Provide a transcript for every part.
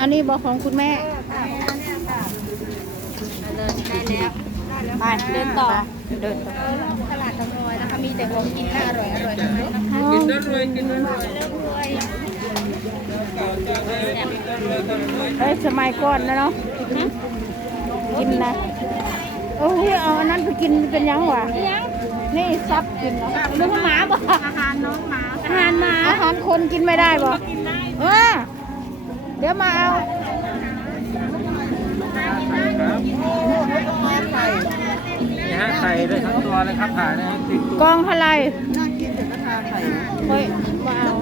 อันนี้บอกของคุณแม่เดินได้แล้ว ไปเดินต่อเดินต่อตลาดตะนอยนะคะ มีแต่ของกินน่าอร่อยอร่อยทั้งนั้นนะคะกินแล้รวยกินแล้วรวยเริ่มรวยเก่าเจ้าแท้กินรวยเฮ้ยสมัยก่อนนะเนาะกินนะโอ้ยเอาอันนั้นไปกินเป็นยังวะนี่ซับกินเนาะลูกหมาบ่อาหารน้องหมาอาหารหมาอาหารคนกินไม่ได้บ่เออ เดี๋ยวมาเอานี่ฮะไข่ได้ทั้งตัวเลยครับขายนะติดกองเท่าไหรเฮ้ยมาเอา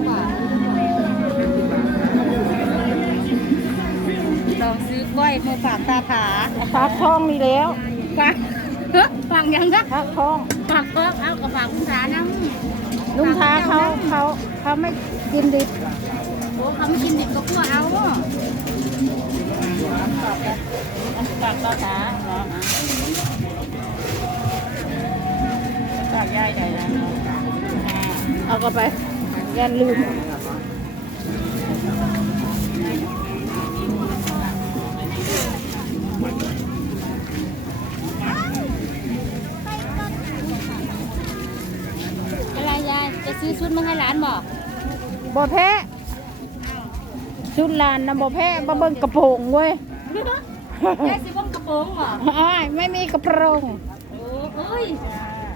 ลองซื้อก้อยมาฝากตาผาฝากทองนี่แล้วฝากฝากยังก็ฝากทองฝากก็เอากับฝากคุณสานะลุงท้าเขาเขาเขาไม่กินดิบโอ้เขาไม่กินดิบก็พวกเอาฝากต่อขาฝากยายใหญ่นะเอาก็ไปย่าลืมอะไรยายจะซื้อชุดมาให้หลานบอกบ่แพ้ ชุดลานนะบ่แพ้บ่เบิ่งกระโปรงเว้ยยายซื้อบ้องกระโปรงเหรออ้ายไม่มีกระโปรงโอ้เฮ้ย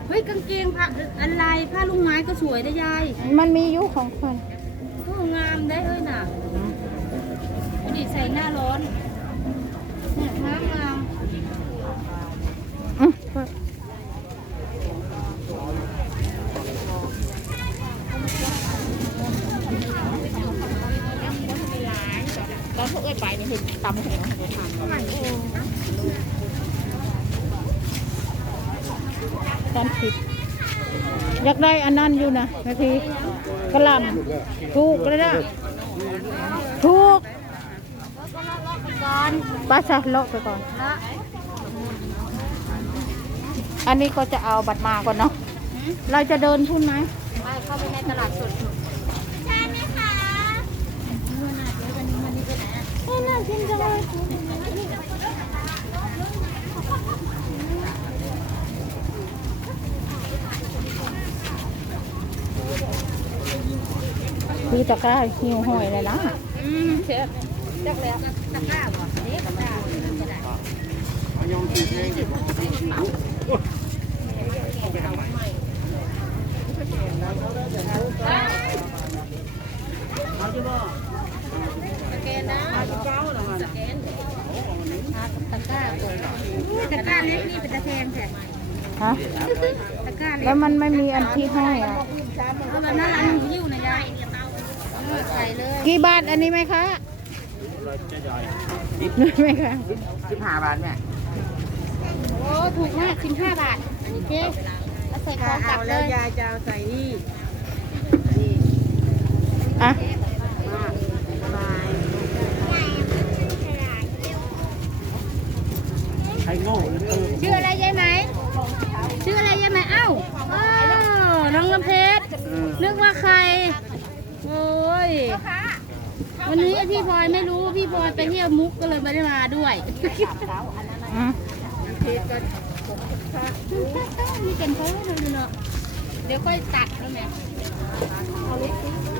เฮ้ยกางเกงผ้าอะไรผ้าลุงไม้ก็สวยนะยายมันมีอยู่ของคนโอ้งามได้เฮ้ยน่ะดูดิใส่หน้าร้อนเนี่ยงามงามอื้อ ต อนพวกเอ้ยไปนี่เห็นตำแข็งเห็นทานตอนผิดอยากได้อันนั้นอยู่นะแม่พีกระลำถูกเลยนะถูกก่อนป้าชะเลาะไปก่อน อันนี้ก็จะเอาบัตรมาก่อนเนาะ เราจะเดินพุ่นไหมไปเข้าไปในตลาดสดใช่ไหมคะนู่นน่ะเดี๋ยววันนี้วันนี้ไปไหนอะ น่ากินจังเลย คือตะกร้าหิวหอยเลยนะอืมเชฟจักแล้วตะกร้าบ่เด็กตะกร้าจะได้สแกนนะสแกนตะกร้าตัว ตะกร้าเล็กนี่เป็นตะแคงแท้ฮะตะกร้าเล็แล้กวมันไม่มีอันที่ให้อะเอาแบบนั้นร้านหิ้วนะยายเออใส่เลยกี่บาทอันนี้ไหมคะไหมคะสิบห้าบาทแม่โอ้ถูกมากสิบห้าบาทอันนี้เจ๊แล้วใส่ของกลับเลยยายจะเอาใส่นี่อะ ไข่โง่เลยเออ ชื่ออะไรยายไหม ชื่ออะไรยายไหมเอ้าเออน้องลำเพชรนึกว่าใคร โอ้ย วันนี้พี่พลอยไม่รู้ พี่พลอยไปเที่ยวมุกก็เลยไม่ได้มาด้วยอืมมีเป็นเขาเลยเนาะ เดี๋ยวค่อยตัดแล้วแม่เราดู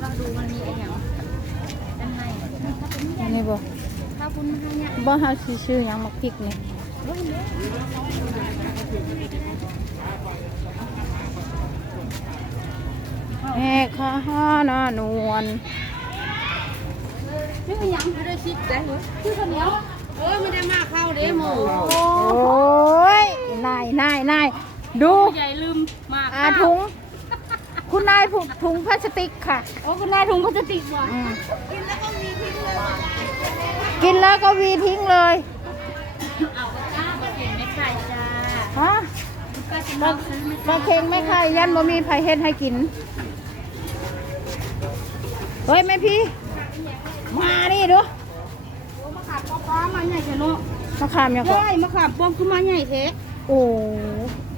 มันมี อะไรอย่างด้านในอันนี้บ่ข้าวปุ้นให้เนี่ยบ่เฮาสิชื่อหยังมักพริกนี่แม่ข้าหน้านวลชื่อยังไม่ได้คิดแต่ชื่อคนเดียวเออไม่ได้มาเข้าเด้โมโอ้ยนายนายนายดูใหญ่ลืมมาอาถุง คุณนายถุงถุงพลาสติกค่ะ โอ้คุณนายถุงพลาสติกว่ะอืมกินแล้วก็วีทิ้งเลยเอาข้าวมาเก็บไม่ไข่จ้าฮะก็จะปมาลาซื้อไม่ปลาเค็งไม่ใครยันบ่มีไผเฮ็ดให้กิน เฮ้ยแม่พี่ มานี่ดูมะขามป้อมมาใหญ่เถอะเนาะมะขามยังก็เฮ้ยมะขามป้อมขึ้นมาใหญ่เทะโอ้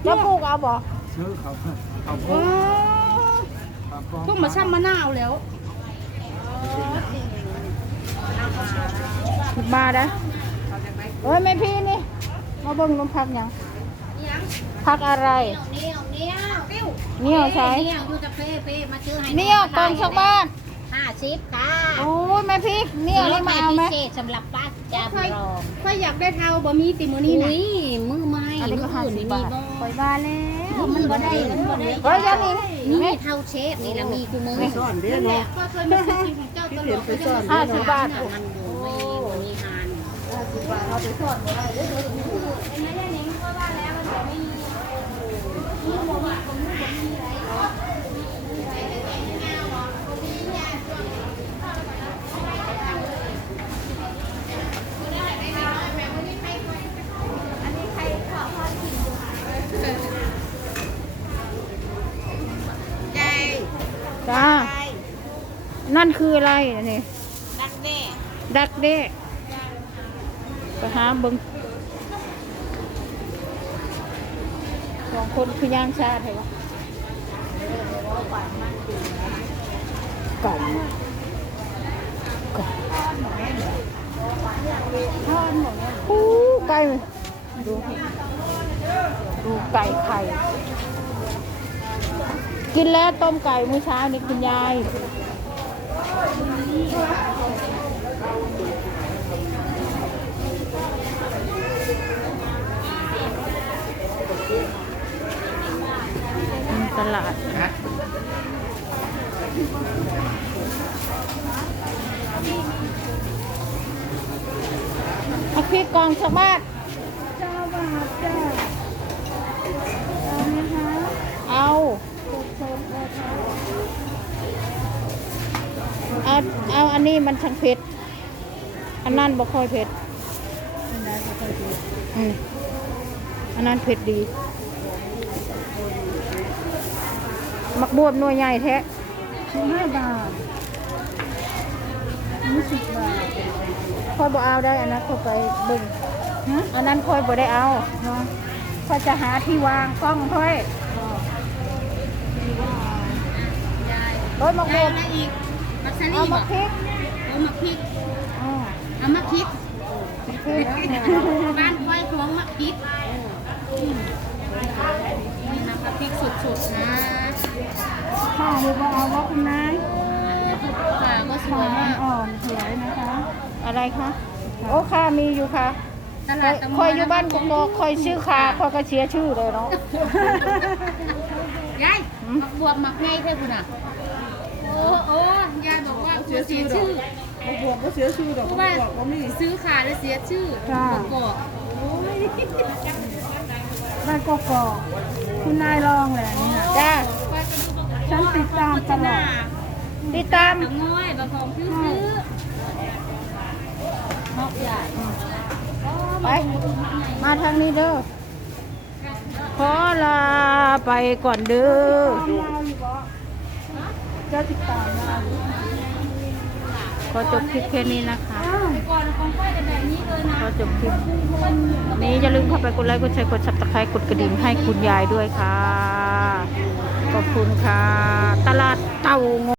แล้วปลูกเอาบ่ซซื้อเขาเขาโอ้ พวกมาช่างมะนาวแล้วมาได้อโอ้ยแม่พี่นี่ มาเบิ่งนมพักหยังพักอะไรเนียวเนียวปิ้วเนี่ยวใช้เนียวอยู่จะเป้เป้มาซื้อให้เนี่ยวกองชักบ้านห้าสิบค่ะโอ้ยแม่พี่เนี่ยวนี่มาเอาไหมพิเศษสำหรับป้าจามรองค่อยอยากได้เทาบะหมี่ติมือนี่นะมือไม้อันนี้ก็ห้าสิบบาทคอยบ้าแล้ว มันบ่ได้มันบ่ได้เฮ้ยยานี่นี่เท่าเชฟนี่ละมีกูมือซ่อนเด้อเนาะก็เคยมาซื้อของเจ้าตลอดไปซ่อนห้าสิบบาทมันอยู่ไม่บ่มีหานใจ จ้า นั่นคืออะไรนนี่ดักเด้ดักเด้ไปหาเบิงสองคนคือย่างชาติเหรอไก่ไก่อู้ไก่ดูดูไก่ไข่ กินแล้วต้มไก่มื้อเช้านี่คุณยาย ตลาดเอาพริกกองชาวบ้านเจ้าบาทจ้าเอาไหมคะ เอา เอาเอาอันนี้มันช่างเผ็ด อันนั้นบ่ค่อยเผ็ดอืมอันนั้นเผ็ดดี มักบวบหน่วยใหญ่แท้สิบห้าบาทยี่สิบบาทค่อยบ่เอาได้ อันนั้นค่อยไปเบิ่งอันนั้นค่อยบ่ได้เอาเนาะค่อยจะหาที่วางกล้องค่อยโอ้ยมักบได้วบอะไรอีก มักซาเอาลี่มับ่กพริกเอามักพริกอ๋อเอามักพริกมักพริกบ้านค่อยของมักพริกนี่นะมักพริกสุดๆนะข้าวหรือบ่เอาว่าคุณนายค่ะก็สวยมากอ่อนสวยนะคะ อะไรคะ โอ้ค่ะมีอยู่ค่ะตลาดตะคอยอยู่บ้านกกอกคอยชื่อคาคอยก็เชียร์ชื่อเลยเนาะยายมักบวบมักไงเท่คุณอะโอ้โอ้ยายบอกว่าเสียชื่อบวกก็เสียชื่อดอกเพราะบว่าวกก็มีซื้อขาดแล้วเสียชื่อจ้าบอกบ้านกอกอกคุณนายรองแหละนี่นะจ้าฉันติดตามตลอดติดตามตะง้อยบะของซื้อซื้อฮอกใหญ่ไปมาทางนี้เด้อขอลาไปก่อนเด้อ เจ้าติดตามเราขอจบคลิปแค่นี้นะคะก่อนของก้อยจบบนี้เลยนะขอจบคลิปนี้อย่าลืมเข้าไปกดไลค์กดแชร์กดชับตะไคร้กดกระดิ่งให้คุณยายด้วยค่ะ ขอบคุณค่ะ ตลาดเต่าง